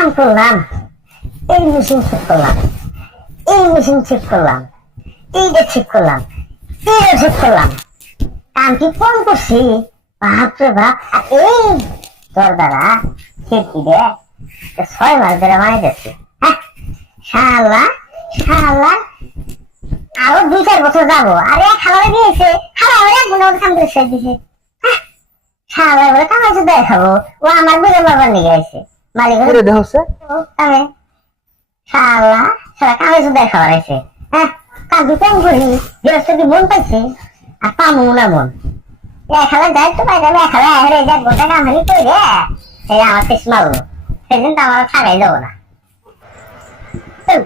কাম করলাম এই মেশিন ঠিক করলাম এই মেশিন ঠিক করলাম এইটা ঠিক করলাম এইটা ঠিক করলাম কাম কি করছি বাপরে বাপ এই তোর দ্বারা খিড়কি দে ছয় মাস ধরে মারা যাচ্ছে হ্যাঁ শালা শালা আরও দুই চার বছর যাব আরে খাবার দিয়েছে খাবার এক মনে মতো শালা বলে কামাইছে দেখাবো ও আমার নিয়ে গেছে মালিক করে দেহ হচ্ছে কামে শালা শালা কামাইছে দেখাবার আছে হ্যাঁ কাম দুটো করি? গৃহস্থ কি মন পাইছে? আর পামু না মন এখানে যাই তো পাই যাবে এখানে হেরে যা গোটা কাম হানি করে এই আমার শেষ মারলো সেদিন তো আমার থাকাই যাব না।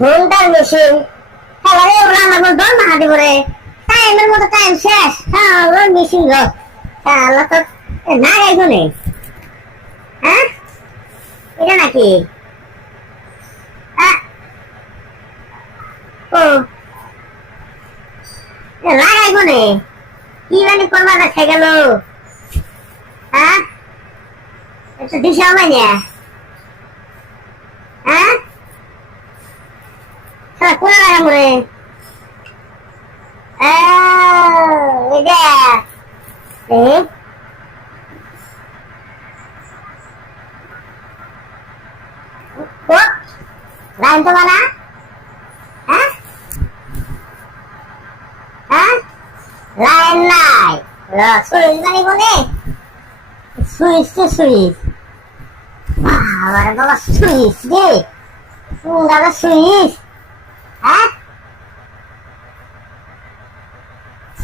ঘণ্টার মেশিন খেলারে ওরা আমার বল দর মাহাদি করে টাইমের মতো টাইম শেষ। হ্যাঁ মেশিন গো আল্লাহ তো না গাইছো নেই হ্যাঁ? নাকি ও নে কি জানি করবা দেখা গেল হ্যাঁ একটু দিশা হবে না। হ্যাঁ কোন লাগাম রে এটা এই ও বানা। হ্যাঁ? হ্যাঁ? নাই। সুইচ বানি বলে? সুইচ তো সুইচ বাবা রে। বাবা সুইচ রে দাদা সুইচ হ্যাঁ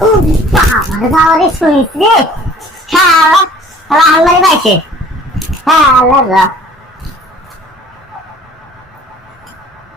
ও বাবা রে পাইছে। হ্যাঁ আল্লাহ রা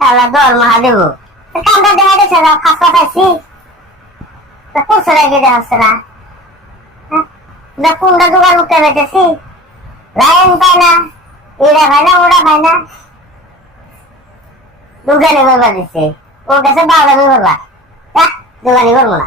সালা দরমাহা দেবো কামটা দেওয়া রে সালা ফাঁসা পাইছি তা করছে রেখে দেওয়া হচ্ছে না? না কোনটা জোগাড় করতে পেরেছি লাইন পায় না, এরা পায় না, ওরা পায় না। দোকানে করবা দিচ্ছে ও কাছে বাবা বাবা জোগাড়ি করব না।